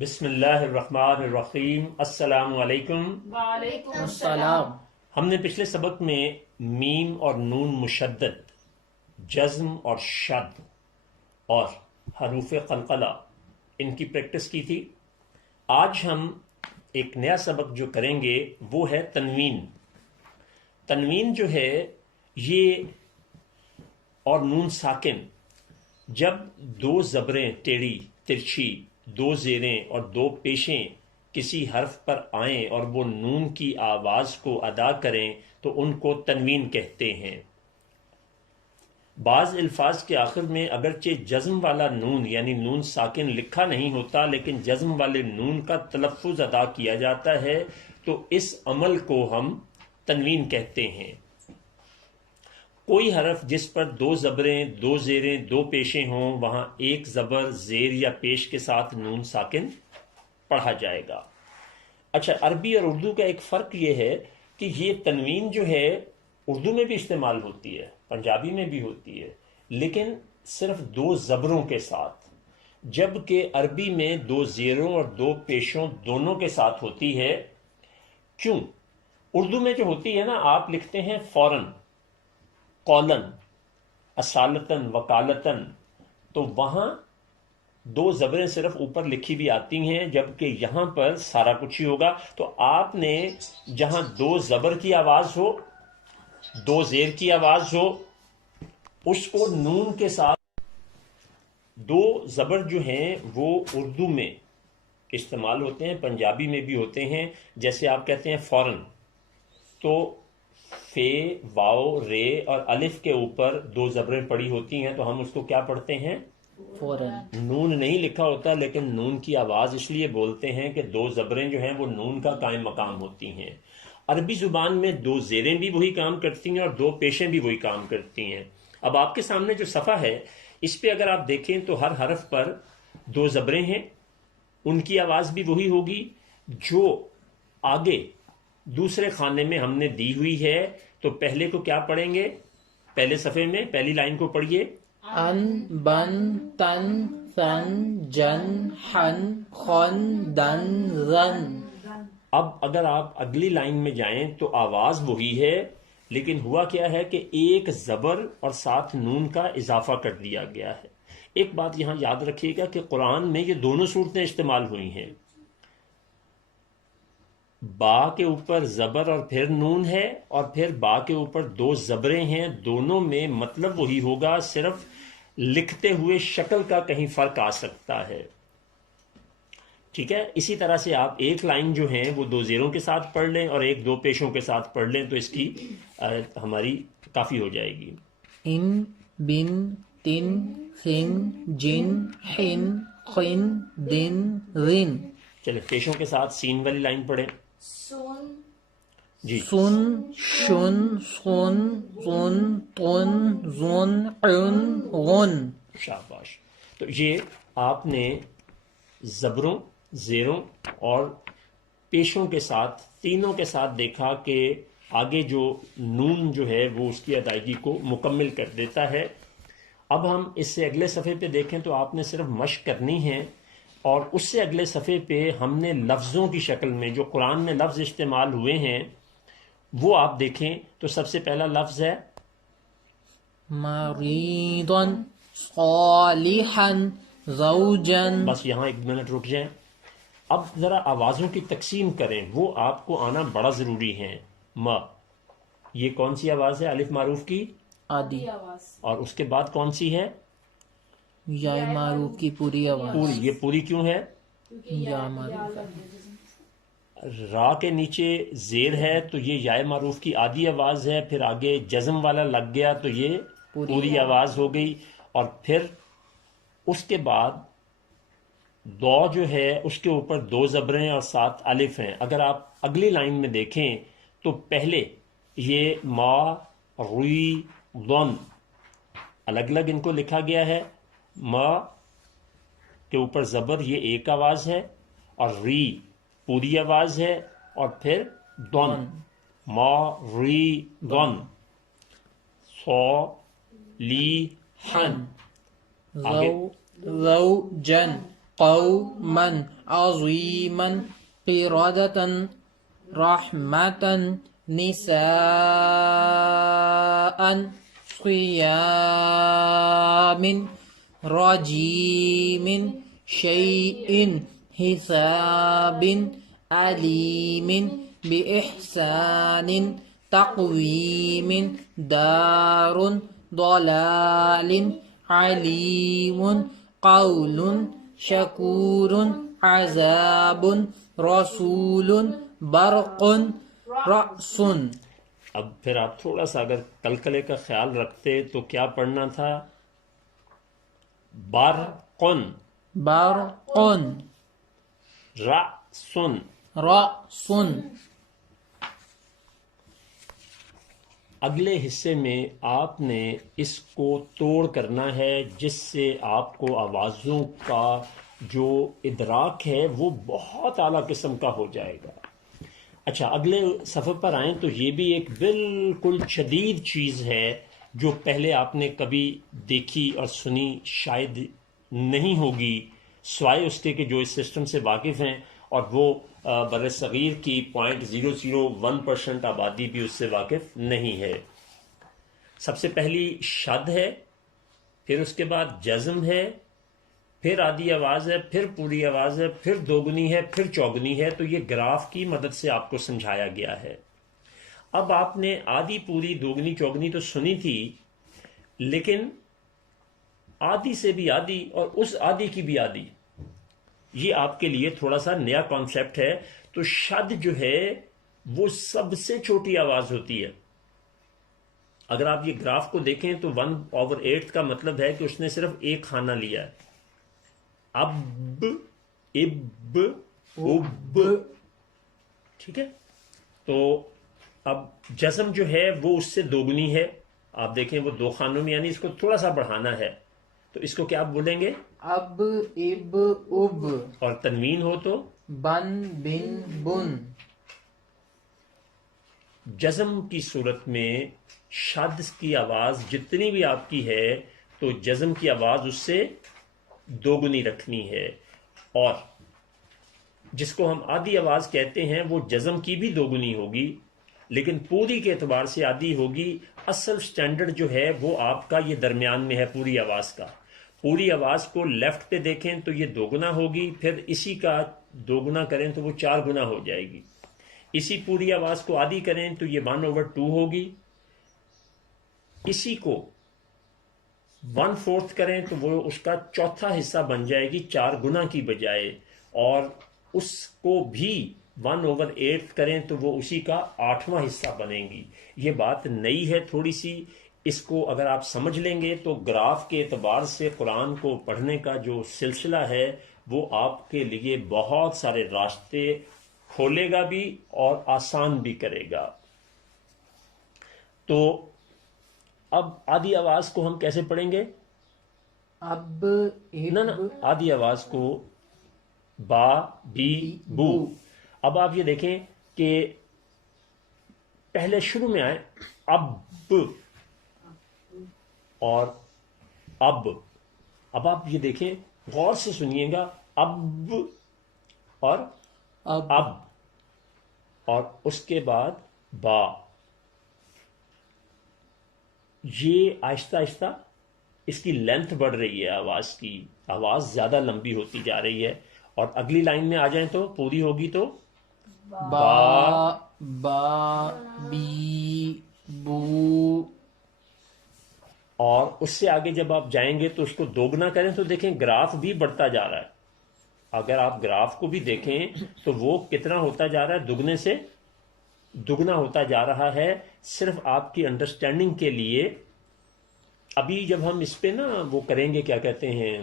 بسم اللہ الرحمن الرحیم۔ السلام علیکم۔ وعلیکم السلام۔ ہم نے پچھلے سبق میں میم اور نون مشدد، جزم اور شد اور حروف قلقلہ ان کی پریکٹس کی تھی۔ آج ہم ایک نیا سبق جو کریں گے وہ ہے تنوین۔ تنوین جو ہے یہ اور نون ساکن، جب دو زبریں ٹیڑھی ترچھی، دو زیریں اور دو پیشیں کسی حرف پر آئیں اور وہ نون کی آواز کو ادا کریں تو ان کو تنوین کہتے ہیں۔ بعض الفاظ کے آخر میں اگرچہ جزم والا نون یعنی نون ساکن لکھا نہیں ہوتا، لیکن جزم والے نون کا تلفظ ادا کیا جاتا ہے، تو اس عمل کو ہم تنوین کہتے ہیں۔ کوئی حرف جس پر دو زبریں، دو زیریں، دو پیشیں ہوں، وہاں ایک زبر زیر یا پیش کے ساتھ نون ساکن پڑھا جائے گا۔ اچھا، عربی اور اردو کا ایک فرق یہ ہے کہ یہ تنوین جو ہے اردو میں بھی استعمال ہوتی ہے، پنجابی میں بھی ہوتی ہے، لیکن صرف دو زبروں کے ساتھ، جبکہ عربی میں دو زیروں اور دو پیشوں دونوں کے ساتھ ہوتی ہے۔ کیوں؟ اردو میں جو ہوتی ہے نا، آپ لکھتے ہیں فوراً، قولن، اصالتن، وکالتن، تو وہاں دو زبریں صرف اوپر لکھی بھی آتی ہیں، جبکہ یہاں پر سارا کچھ ہی ہوگا۔ تو آپ نے جہاں دو زبر کی آواز ہو، دو زیر کی آواز ہو، اس کو نون کے ساتھ، دو زبر جو ہیں وہ اردو میں استعمال ہوتے ہیں، پنجابی میں بھی ہوتے ہیں۔ جیسے آپ کہتے ہیں فوراً، تو فے، واو، رے اور الف کے اوپر دو زبریں پڑی ہوتی ہیں، تو ہم اس کو کیا پڑھتے ہیں؟ فوراً۔ نون نہیں لکھا ہوتا، لیکن نون کی آواز اس لیے بولتے ہیں کہ دو زبریں جو ہیں وہ نون کا قائم مقام ہوتی ہیں۔ عربی زبان میں دو زیریں بھی وہی کام کرتی ہیں اور دو پیشیں بھی وہی کام کرتی ہیں۔ اب آپ کے سامنے جو صفحہ ہے، اس پہ اگر آپ دیکھیں تو ہر حرف پر دو زبریں ہیں، ان کی آواز بھی وہی ہوگی جو آگے دوسرے خانے میں ہم نے دی ہوئی ہے۔ تو پہلے کو کیا پڑھیں گے؟ پہلے صفحے میں پہلی لائن کو پڑھیے۔ ان، بن، تن، ثن، جن، حن، خن، دن، رن۔ اب اگر آپ اگلی لائن میں جائیں تو آواز وہی ہے، لیکن ہوا کیا ہے کہ ایک زبر اور ساتھ نون کا اضافہ کر دیا گیا ہے۔ ایک بات یہاں یاد رکھیے گا کہ قرآن میں یہ دونوں صورتیں استعمال ہوئی ہیں، با کے اوپر زبر اور پھر نون ہے، اور پھر با کے اوپر دو زبریں ہیں، دونوں میں مطلب وہی ہوگا، صرف لکھتے ہوئے شکل کا کہیں فرق آ سکتا ہے۔ ٹھیک ہے، اسی طرح سے آپ ایک لائن جو ہیں وہ دو زیروں کے ساتھ پڑھ لیں اور ایک دو پیشوں کے ساتھ پڑھ لیں، تو اس کی ہماری کافی ہو جائے گی۔ ان، بن، تن، ثن، جن، حن، خن، دن، رن۔ چلے پیشوں کے ساتھ سین والی لائن پڑھیں جی۔ سن، شن، سن، ظن، طن، ظن، عن، غن۔ شاباش۔ تو یہ آپ نے زبروں، زیروں اور پیشوں کے ساتھ، تینوں کے ساتھ دیکھا کہ آگے جو نون جو ہے وہ اس کی ادائیگی کو مکمل کر دیتا ہے۔ اب ہم اس سے اگلے صفحے پہ دیکھیں تو آپ نے صرف مشق کرنی ہے، اور اس سے اگلے صفحے پہ ہم نے لفظوں کی شکل میں جو قرآن میں لفظ استعمال ہوئے ہیں وہ آپ دیکھیں۔ تو سب سے پہلا لفظ ہے مریضا، صالحا، زوجا۔ بس یہاں ایک منٹ رک جائیں۔ اب ذرا آوازوں کی تقسیم کریں، وہ آپ کو آنا بڑا ضروری ہے۔ یہ کون سی آواز ہے؟ الف معروف کی آدھی، اور اس کے بعد کون سی ہے؟ یا معروف کی پوری آواز۔ پوری۔ یہ پوری کیوں ہے؟ یا معروف۔ را کے نیچے زیر ہے تو یہ یا معروف کی آدھی آواز ہے، پھر آگے جزم والا لگ گیا تو یہ پوری آواز ہو گئی، اور پھر اس کے بعد دو جو ہے اس کے اوپر دو زبریں اور ساتھ الف ہیں۔ اگر آپ اگلی لائن میں دیکھیں تو پہلے یہ ما، روی، ضن الگ الگ ان کو لکھا گیا ہے۔ ما کے اوپر زبر، یہ ایک آواز ہے، اور ری پوری آواز ہے، اور پھر ضن، ما ری ضن، سو لی ہن۔ آگے زوجن، قوما عظيما قردة رحمة نساء صيام رجيم شيء حساب عليم بإحسان تقويم دار ضلال عليم قول شكور عذاب رسول برق رأس. اب پھر آپ تھوڑا سا اگر کلکلے کا خیال رکھتے تو کیا پڑھنا تھا؟ برقن برق رأسن. رأس. اگلے حصے میں آپ نے اس کو توڑ کرنا ہے جس سے آپ کو آوازوں کا جو ادراک ہے وہ بہت اعلیٰ قسم کا ہو جائے گا. اچھا اگلے صفحے پر آئیں تو یہ بھی ایک بالکل شدید چیز ہے جو پہلے آپ نے کبھی دیکھی اور سنی شاید نہیں ہوگی سوائے اس کے کہ جو اس سسٹم سے واقف ہیں، اور وہ بر صغیر کی 0.001% آبادی بھی اس سے واقف نہیں ہے. سب سے پہلی شد ہے، پھر اس کے بعد جزم ہے، پھر آدھی آواز ہے، پھر پوری آواز ہے، پھر دوگنی ہے، پھر چوگنی ہے. تو یہ گراف کی مدد سے آپ کو سمجھایا گیا ہے. اب آپ نے آدھی پوری دوگنی چوگنی تو سنی تھی، لیکن آدھی سے بھی آدھی اور اس آدھی کی بھی آدھی، یہ آپ کے لیے تھوڑا سا نیا کانسیپٹ ہے. تو شد جو ہے وہ سب سے چھوٹی آواز ہوتی ہے. اگر آپ یہ گراف کو دیکھیں تو 1/8 کا مطلب ہے کہ اس نے صرف ایک خانہ لیا ہے. اب اب اب، ٹھیک ہے. تو اب جزم جو ہے وہ اس سے دوگنی ہے. آپ دیکھیں وہ 2 خانوں میں، یعنی اس کو تھوڑا سا بڑھانا ہے. تو اس کو کیا آپ بولیں گے؟ اب اب اب. اور تنوین ہو تو بن بن بن. جزم کی صورت میں شد کی آواز جتنی بھی آپ کی ہے تو جزم کی آواز اس سے دوگنی رکھنی ہے. اور جس کو ہم آدھی آواز کہتے ہیں وہ جزم کی بھی دوگنی ہوگی، لیکن پوری کے اعتبار سے آدھی ہوگی. اصل سٹینڈرڈ جو ہے وہ آپ کا یہ درمیان میں ہے پوری آواز کا. پوری آواز کو لیفٹ پہ دیکھیں تو یہ 2 گنا ہوگی، پھر اسی کا 2 گنا کریں تو وہ 4 گنا ہو جائے گی. اسی پوری آواز کو آدھی کریں تو یہ 1/2 ہوگی. اسی کو 1/4 کریں تو وہ اس کا چوتھا حصہ بن جائے گی 4 گنا کی بجائے. اور اس کو بھی 1/8 کریں تو وہ اسی کا 8واں حصہ بنے گی. یہ بات نئی ہے تھوڑی سی. اس کو اگر آپ سمجھ لیں گے تو گراف کے اعتبار سے قرآن کو پڑھنے کا جو سلسلہ ہے وہ آپ کے لیے بہت سارے راستے کھولے گا بھی اور آسان بھی کرے گا. تو اب آدھی آواز کو ہم کیسے پڑھیں گے؟ اب نہ آدھی آواز کو با بی بو. اب آپ یہ دیکھیں کہ پہلے شروع میں آئے اب اور اب. اب آپ یہ دیکھیں غور سے سنیے گا، اب اور اب اور اس کے بعد با. یہ آہستہ آہستہ اس کی لینتھ بڑھ رہی ہے، آواز کی آواز زیادہ لمبی ہوتی جا رہی ہے. اور اگلی لائن میں آ جائیں تو پوری ہوگی تو با با بی بو. اور اس سے آگے جب آپ جائیں گے تو اس کو 2 گنا کریں تو دیکھیں گراف بھی بڑھتا جا رہا ہے. اگر آپ گراف کو بھی دیکھیں تو وہ کتنا ہوتا جا رہا ہے؟ دگنے سے دگنا ہوتا جا رہا ہے. صرف آپ کی انڈرسٹینڈنگ کے لیے ابھی جب ہم اس پہ نا وہ کریں گے، کیا کہتے ہیں،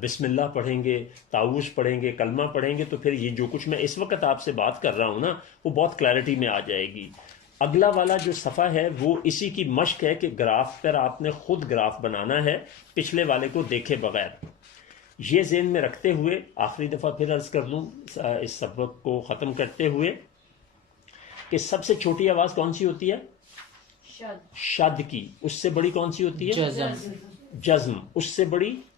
بسم اللہ پڑھیں گے، تعوذ پڑھیں گے، کلمہ پڑھیں گے، تو پھر یہ جو کچھ میں اس وقت آپ سے بات کر رہا ہوں نا وہ بہت کلیئرٹی میں آ جائے گی. اگلا والا جو صفحہ ہے وہ اسی کی مشق ہے کہ گراف پر آپ نے خود گراف بنانا ہے پچھلے والے کو دیکھے بغیر. یہ ذہن میں رکھتے ہوئے آخری دفعہ پھر عرض کر دوں اس سبق کو ختم کرتے ہوئے کہ سب سے چھوٹی آواز کون سی ہوتی ہے؟ شد کی. اس سے بڑی کون سی ہوتی ہے؟ جزم. جزم. اس سے بڑی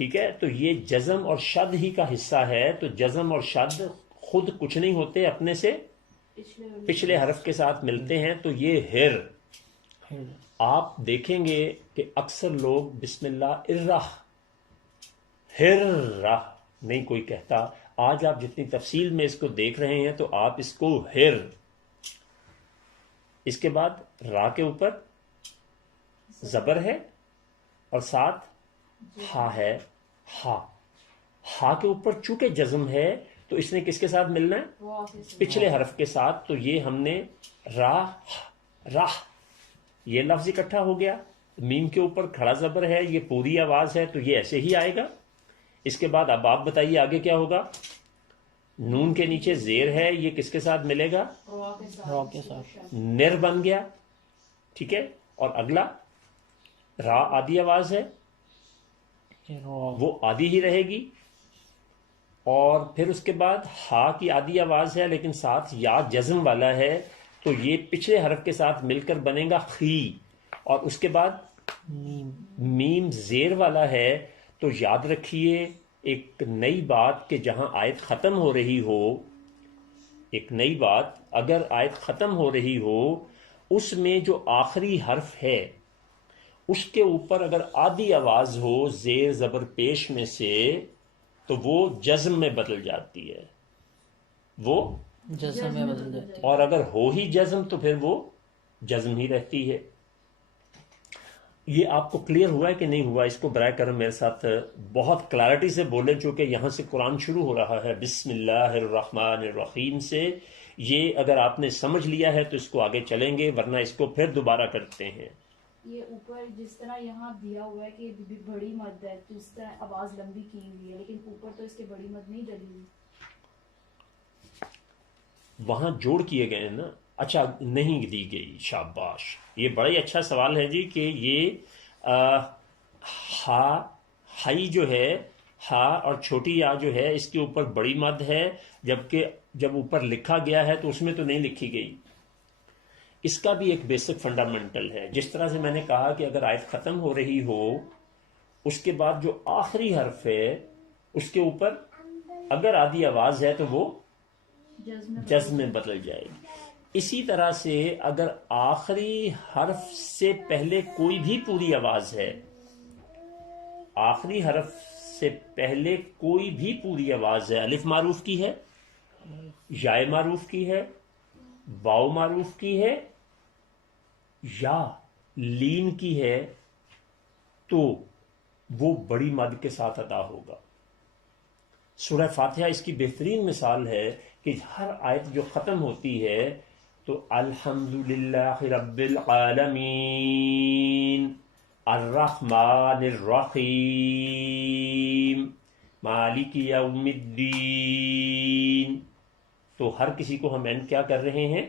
ٹھیک ہے، تو یہ جزم اور شد ہی کا حصہ ہے. تو جزم اور شد خود کچھ نہیں ہوتے، اپنے سے پچھلے حرف کے ساتھ ملتے ہیں. تو یہ ہر، آپ دیکھیں گے کہ اکثر لوگ بسم اللہ الرح ہر راہ نہیں کوئی کہتا. آج آپ جتنی تفصیل میں اس کو دیکھ رہے ہیں تو آپ اس کو ہر، اس کے بعد را کے اوپر زبر ہے اور ساتھ ہا ہے. ہا کے اوپر چونکہ جزم ہے تو اس نے کس کے ساتھ ملنا ہے؟ پچھلے حرف کے ساتھ. تو یہ ہم نے راہ یہ لفظ اکٹھا ہو گیا. میم کے اوپر کھڑا زبر ہے، یہ پوری آواز ہے، تو یہ ایسے ہی آئے گا. اس کے بعد اب آپ بتائیے آگے کیا ہوگا. نون کے نیچے زیر ہے، یہ کس کے ساتھ ملے گا؟ را کے ساتھ. نر بن گیا. ٹھیک ہے، اور اگلا را آدھی آواز ہے، وہ آدھی ہی رہے گی. اور پھر اس کے بعد ہا کی آدھی آواز ہے لیکن ساتھ یا جزم والا ہے، تو یہ پچھلے حرف کے ساتھ مل کر بنے گا خی. اور اس کے بعد میم زیر والا ہے. تو یاد رکھیے ایک نئی بات کہ جہاں آیت ختم ہو رہی ہو، ایک نئی بات اگر آیت ختم ہو رہی ہو، اس میں جو آخری حرف ہے اس کے اوپر اگر آدھی آواز ہو زیر زبر پیش میں سے تو وہ جزم میں بدل جاتی ہے، وہ جزم میں بدل جاتی ہے. اور اگر ہو ہی جزم تو پھر وہ جزم ہی رہتی ہے. یہ آپ کو کلیئر ہوا ہے کہ نہیں ہوا؟ اس کو برائے کرم میرے ساتھ بہت کلیئرٹی سے بولیں، چونکہ یہاں سے قرآن شروع ہو رہا ہے بسم اللہ الرحمن الرحیم سے. یہ اگر آپ نے سمجھ لیا ہے تو اس کو آگے چلیں گے، ورنہ اس کو پھر دوبارہ کرتے ہیں. یہ اوپر جس طرح یہاں دیا ہوا ہے کہ بڑی مد ہے تو اس طرح آواز لمبی کی ہوئی ہے، لیکن اوپر تو اس کے بڑی مد نہیں ڈلی ہوئی. وہاں جوڑ کیے گئے ہیں نا. اچھا نہیں دی گئی، شاباش. یہ بڑا ہی اچھا سوال ہے جی کہ یہ ہائی جو ہے، ہا اور چھوٹی یا جو ہے اس کے اوپر بڑی مد ہے، جبکہ جب اوپر لکھا گیا ہے تو اس میں تو نہیں لکھی گئی. اس کا بھی ایک بیسک فنڈامنٹل ہے. جس طرح سے میں نے کہا کہ اگر آیت ختم ہو رہی ہو، اس کے بعد جو آخری حرف ہے اس کے اوپر اگر آدھی آواز ہے تو وہ جزم میں بدل جائے گی. اسی طرح سے اگر آخری حرف سے پہلے کوئی بھی پوری آواز ہے، آخری حرف سے پہلے کوئی بھی پوری آواز ہے، الف معروف کی ہے، یا معروف کی ہے، واو معروف کی ہے یا لین کی ہے، تو وہ بڑی مد کے ساتھ ادا ہوگا. سورہ فاتحہ اس کی بہترین مثال ہے کہ ہر آیت جو ختم ہوتی ہے تو الحمدللہ رب العالمین الرحمن الرحیم مالک یوم الدین، تو ہر کسی کو ہم اینڈ کیا کر رہے ہیں؟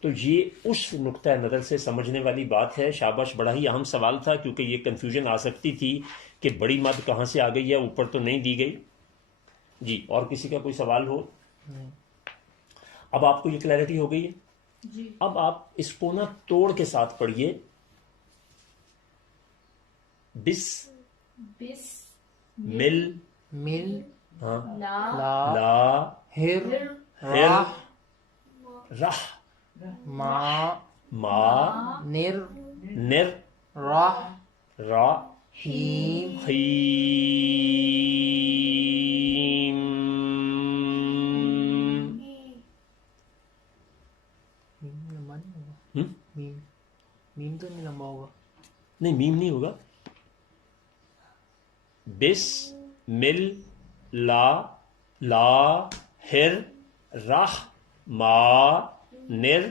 تو یہ اس نقطہ نظر سے سمجھنے والی بات ہے. شاباش، بڑا ہی اہم سوال تھا کیونکہ یہ کنفیوژن آ سکتی تھی کہ بڑی مد کہاں سے آ گئی ہے، اوپر تو نہیں دی گئی. جی اور کسی کا کوئی سوال ہو؟ اب آپ کو یہ کلیئرٹی ہو گئی ہے. جی اب آپ اس کو نا توڑ کے ساتھ پڑھیے. بس مل مل ہاں لا لا ہر ہر رہ ما نر نر راہ را ہیم خیم. میم لمبا نہیں ہوگا. میم تو نہیں لمبا ہوگا. نہیں میم نہیں ہوگا. بس مل لا لا ہر راہ ما نر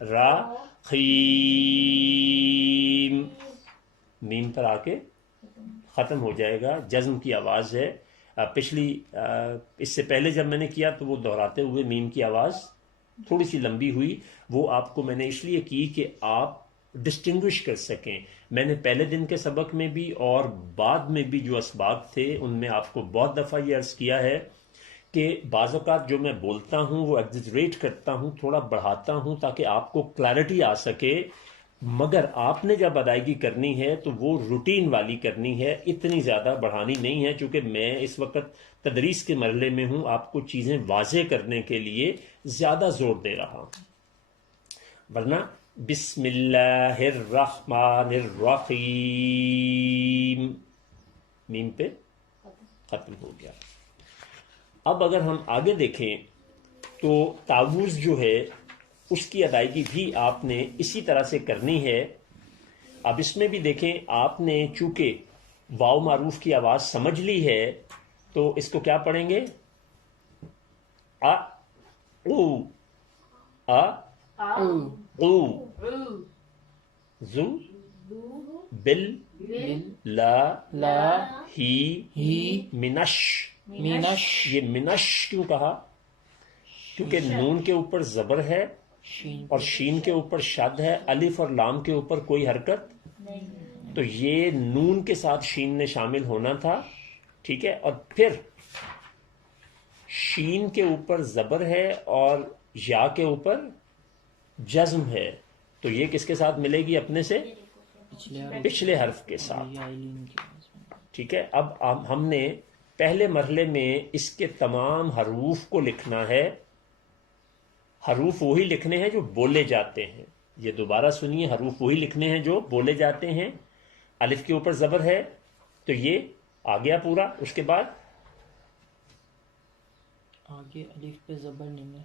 را خیم. میم پر آ کے ختم ہو جائے گا. جزم کی آواز ہے. پچھلی اس سے پہلے جب میں نے کیا تو وہ دہراتے ہوئے میم کی آواز تھوڑی سی لمبی ہوئی. وہ آپ کو میں نے اس لیے کی کہ آپ ڈسٹنگوش کر سکیں. میں نے پہلے دن کے سبق میں بھی اور بعد میں بھی جو اسباق تھے ان میں آپ کو بہت دفعہ یہ عرض کیا ہے کہ بعض اوقات جو میں بولتا ہوں وہ ایگزیجریٹ کرتا ہوں، تھوڑا بڑھاتا ہوں تاکہ آپ کو کلیئرٹی آ سکے. مگر آپ نے جب ادائیگی کرنی ہے تو وہ روٹین والی کرنی ہے، اتنی زیادہ بڑھانی نہیں ہے، چونکہ میں اس وقت تدریس کے مرحلے میں ہوں، آپ کو چیزیں واضح کرنے کے لیے زیادہ زور دے رہا ہوں. ورنہ بسم اللہ الرحمن الرحیم میم پہ ختم ہو گیا. اب اگر ہم آگے دیکھیں تو تعوذ جو ہے اس کی ادائیگی بھی آپ نے اسی طرح سے کرنی ہے. اب اس میں بھی دیکھیں، آپ نے چونکہ واو معروف کی آواز سمجھ لی ہے تو اس کو کیا پڑھیں گے؟ ا او ا او زو بل لا لا ہی منش. مینش یہ منش کیوں کہا؟ کیونکہ نون کے اوپر زبر ہے شین اور شین کے اوپر شد ہے، الف اور لام کے اوپر کوئی حرکت، تو یہ نون کے ساتھ شین نے شامل ہونا تھا. ٹھیک ہے، اور پھر شین کے اوپر زبر ہے اور یا کے اوپر جزم ہے، تو یہ کس کے ساتھ ملے گی؟ اپنے سے پچھلے حرف کے ساتھ. ٹھیک ہے، اب ہم نے پہلے مرحلے میں اس کے تمام حروف کو لکھنا ہے. حروف وہی لکھنے ہیں جو بولے جاتے ہیں. یہ دوبارہ سنیے، حروف وہی لکھنے ہیں جو بولے جاتے ہیں. الف کے اوپر زبر ہے تو یہ آ گیا پورا. اس کے بعد آگے الف پہ زبر نہیں ہے.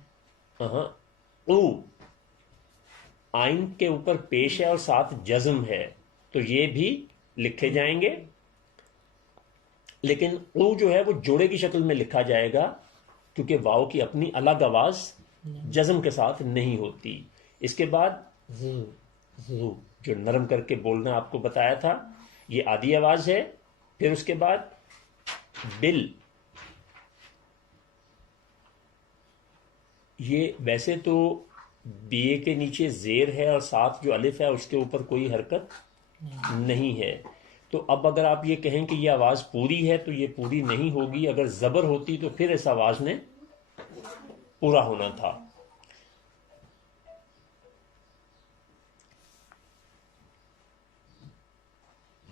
او آئین کے اوپر پیش ہے اور ساتھ جزم ہے، تو یہ بھی لکھے جائیں گے، لیکن او جو ہے وہ جوڑے کی شکل میں لکھا جائے گا کیونکہ واؤ کی اپنی الگ آواز جزم کے ساتھ نہیں ہوتی. اس کے بعد زو جو نرم کر کے بولنا آپ کو بتایا تھا، یہ آدھی آواز ہے. پھر اس کے بعد بل، یہ ویسے تو بی کے نیچے زیر ہے اور ساتھ جو الف ہے اس کے اوپر کوئی حرکت نہیں ہے. تو اب اگر آپ یہ کہیں کہ یہ آواز پوری ہے تو یہ پوری نہیں ہوگی. اگر زبر ہوتی تو پھر اس آواز نے پورا ہونا تھا.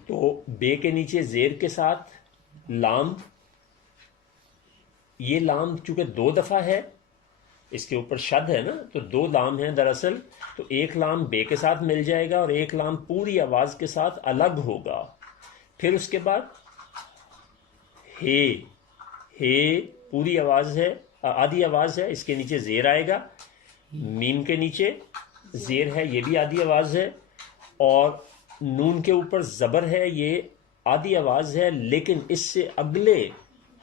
تو بے کے نیچے زیر کے ساتھ لام، یہ لام چونکہ 2 دفعہ ہے، اس کے اوپر شد ہے نا، تو 2 لام ہیں دراصل، تو ایک لام بے کے ساتھ مل جائے گا اور ایک لام پوری آواز کے ساتھ الگ ہوگا. پھر اس کے بعد ہے پوری آواز ہے، آدھی آواز ہے، اس کے نیچے زیر آئے گا. میم کے نیچے زیر ہے، یہ بھی آدھی آواز ہے، اور نون کے اوپر زبر ہے، یہ آدھی آواز ہے، لیکن اس سے اگلے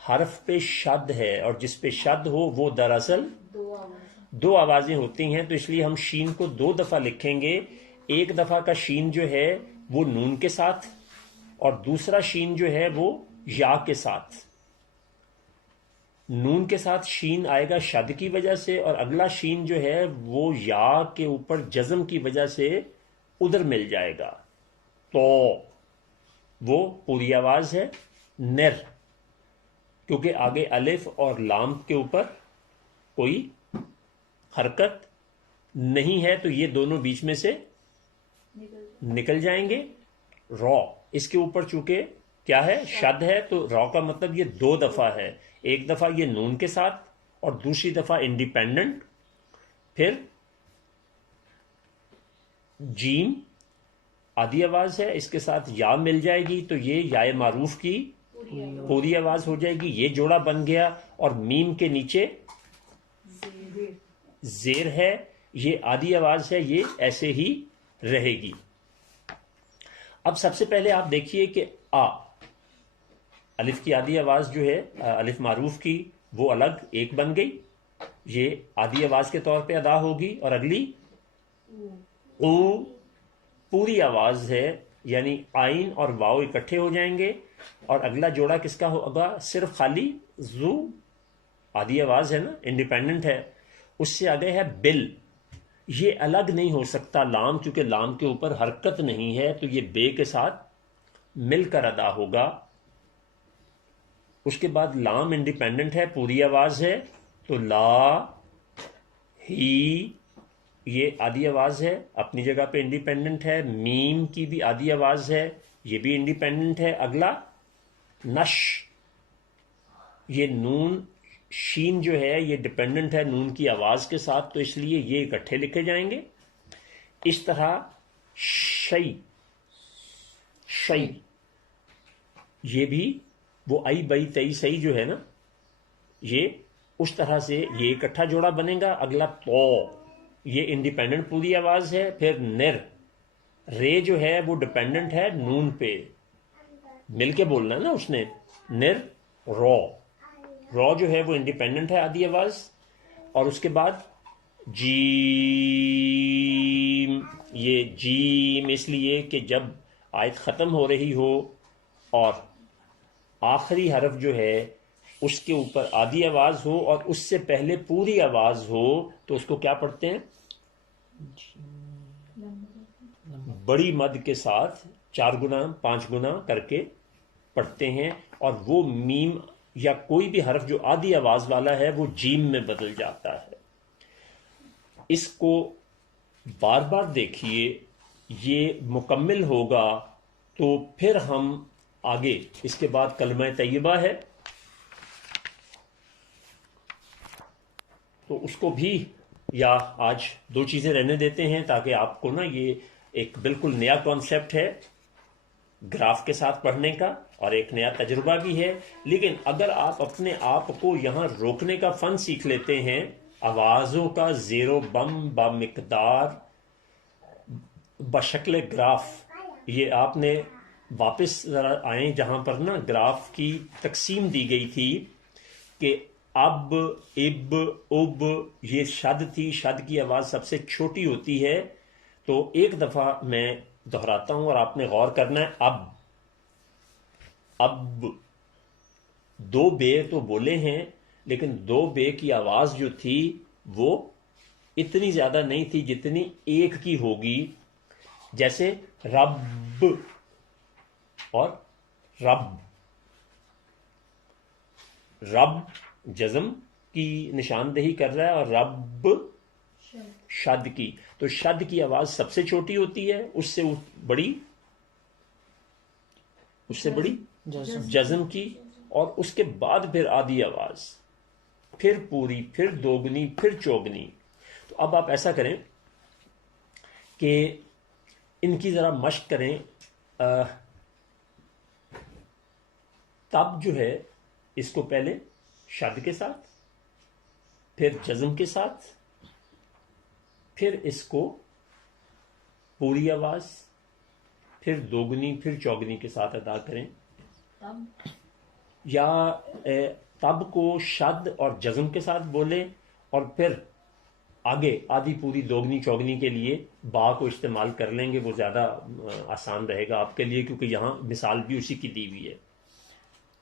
حرف پہ شد ہے، اور جس پہ شد ہو وہ دراصل 2 آوازیں ہوتی ہیں. تو اس لیے ہم شین کو 2 دفعہ لکھیں گے. ایک دفعہ کا شین جو ہے وہ نون کے ساتھ اور دوسرا شین جو ہے وہ یا کے ساتھ. نون کے ساتھ شین آئے گا شد کی وجہ سے، اور اگلا شین جو ہے وہ یا کے اوپر جزم کی وجہ سے ادھر مل جائے گا. تو وہ پوری آواز ہے. نر، کیونکہ آگے الف اور لام کے اوپر کوئی حرکت نہیں ہے تو یہ دونوں بیچ میں سے نکل جائیں گے. رو، اس کے اوپر چونکہ کیا ہے؟ شد ہے، تو رو کا مطلب یہ 2 دفعہ ہے. ایک دفعہ یہ نون کے ساتھ اور دوسری دفعہ انڈیپینڈنٹ. پھر جیم آدھی آواز ہے، اس کے ساتھ یا مل جائے گی تو یہ یا معروف کی پوری آواز ہو جائے گی. یہ جوڑا بن گیا. اور میم کے نیچے زیر ہے، یہ آدھی آواز ہے، یہ ایسے ہی رہے گی. اب سب سے پہلے آپ دیکھیے کہ الف کی آدھی آواز جو ہے الف معروف کی وہ الگ ایک بن گئی، یہ آدھی آواز کے طور پہ ادا ہوگی. اور اگلی او پوری آواز ہے، یعنی آئین اور واؤ اکٹھے ہو جائیں گے. اور اگلا جوڑا کس کا ہوگا؟ صرف خالی زو، آدھی آواز ہے نا، انڈیپینڈنٹ ہے. اس سے آگے ہے بل، یہ الگ نہیں ہو سکتا لام، چونکہ لام کے اوپر حرکت نہیں ہے تو یہ بے کے ساتھ مل کر ادا ہوگا. اس کے بعد لام انڈیپینڈنٹ ہے، پوری آواز ہے، تو لا ہی یہ آدھی آواز ہے، اپنی جگہ پہ انڈیپینڈنٹ ہے. میم کی بھی آدھی آواز ہے، یہ بھی انڈیپینڈنٹ ہے. اگلا نش، یہ نون شین جو ہے یہ ڈیپینڈنٹ ہے نون کی آواز کے ساتھ، تو اس لیے یہ اکٹھے لکھے جائیں گے. اس طرح شئی، شئی یہ بھی وہ آئی بئی تئی سئی جو ہے نا، یہ اس طرح سے یہ اکٹھا جوڑا بنے گا. اگلا تو، یہ انڈیپینڈنٹ پوری آواز ہے. پھر نر، رے جو ہے وہ ڈیپینڈنٹ ہے نون پہ، مل کے بولنا ہے نا اس نے. نر رو، رو جو ہے وہ انڈیپینڈنٹ ہے آدھی آواز. اور اس کے بعد جیم، یہ جیم اس لیے کہ جب آیت ختم ہو رہی ہو اور آخری حرف جو ہے اس کے اوپر آدھی آواز ہو اور اس سے پہلے پوری آواز ہو تو اس کو کیا پڑھتے ہیں؟ بڑی مد کے ساتھ 4 گنا 5 گنا کر کے پڑھتے ہیں، اور وہ میم یا کوئی بھی حرف جو آدھی آواز والا ہے وہ جیم میں بدل جاتا ہے. اس کو بار بار دیکھیے، یہ مکمل ہوگا تو پھر ہم آگے. اس کے بعد کلمہ طیبہ ہے، تو اس کو بھی یا آج 2 چیزیں رہنے دیتے ہیں تاکہ آپ کو نا یہ ایک بالکل نیا کانسیپٹ ہے گراف کے ساتھ پڑھنے کا، اور ایک نیا تجربہ بھی ہے. لیکن اگر آپ اپنے آپ کو یہاں روکنے کا فن سیکھ لیتے ہیں، آوازوں کا زیر و بم بمقدار بشکل گراف، یہ آپ نے واپس ذرا آئیں جہاں پر نا گراف کی تقسیم دی گئی تھی کہ اب، اب، اب، یہ شد تھی، شد کی آواز سب سے چھوٹی ہوتی ہے. تو ایک دفعہ میں دہراتا ہوں اور آپ نے غور کرنا ہے. اب، اب 2 بے تو بولے ہیں، لیکن 2 بے کی آواز جو تھی وہ اتنی زیادہ نہیں تھی جتنی ایک کی ہوگی. جیسے رب اور رب، رب جزم کی نشاندہی کر رہا ہے اور رب شد کی. تو شد کی آواز سب سے چھوٹی ہوتی ہے، اس سے بڑی جزم کی، اور اس کے بعد پھر آدھی آواز، پھر پوری، پھر دوگنی، پھر چوگنی. تو اب آپ ایسا کریں کہ ان کی ذرا مشق کریں. تب جو ہے اس کو پہلے شد کے ساتھ، پھر جزم کے ساتھ، پھر اس کو پوری آواز، پھر دوگنی، پھر چوگنی کے ساتھ ادا کریں. یا تب کو شد اور جزم کے ساتھ بولیں، اور پھر آگے آدھی پوری دوگنی چوگنی کے لیے با کو استعمال کر لیں گے، وہ زیادہ آسان رہے گا آپ کے لیے، کیونکہ یہاں مثال بھی اسی کی دی ہوئی ہے.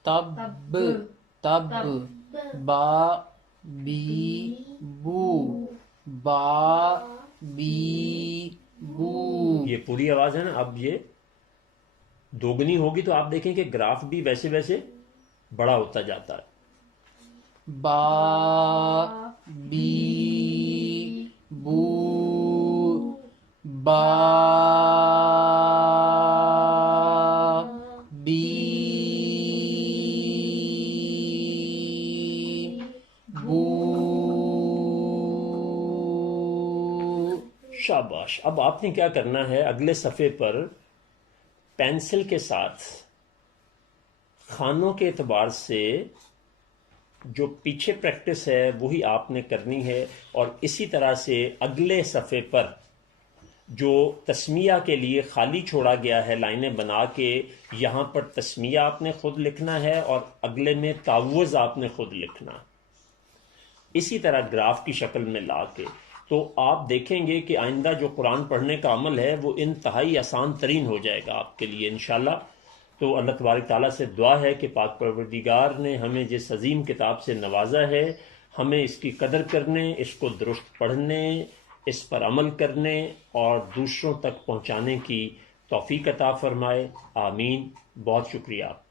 تب، تب، با بی بو، با بی بو. یہ پوری آواز ہے نا. اب یہ دوگنی ہوگی تو آپ دیکھیں کہ گراف بھی ویسے ویسے بڑا ہوتا جاتا ہے. با بی بو، با بی بو. شاباش. اب آپ نے کیا کرنا ہے، اگلے صفحے پر پینسل کے ساتھ خانوں کے اعتبار سے جو پیچھے پریکٹس ہے وہی آپ نے کرنی ہے، اور اسی طرح سے اگلے صفحے پر جو تسمیہ کے لیے خالی چھوڑا گیا ہے لائنیں بنا کے، یہاں پر تسمیہ آپ نے خود لکھنا ہے اور اگلے میں تعوض آپ نے خود لکھنا، اسی طرح گراف کی شکل میں لا کے. تو آپ دیکھیں گے کہ آئندہ جو قرآن پڑھنے کا عمل ہے وہ انتہائی آسان ترین ہو جائے گا آپ کے لیے انشاءاللہ. تو اللہ تبارک تعالیٰ سے دعا ہے کہ پاک پروردگار نے ہمیں جس عظیم کتاب سے نوازا ہے، ہمیں اس کی قدر کرنے، اس کو درست پڑھنے، اس پر عمل کرنے اور دوسروں تک پہنچانے کی توفیق عطا فرمائے. آمین. بہت شکریہ آپ کا.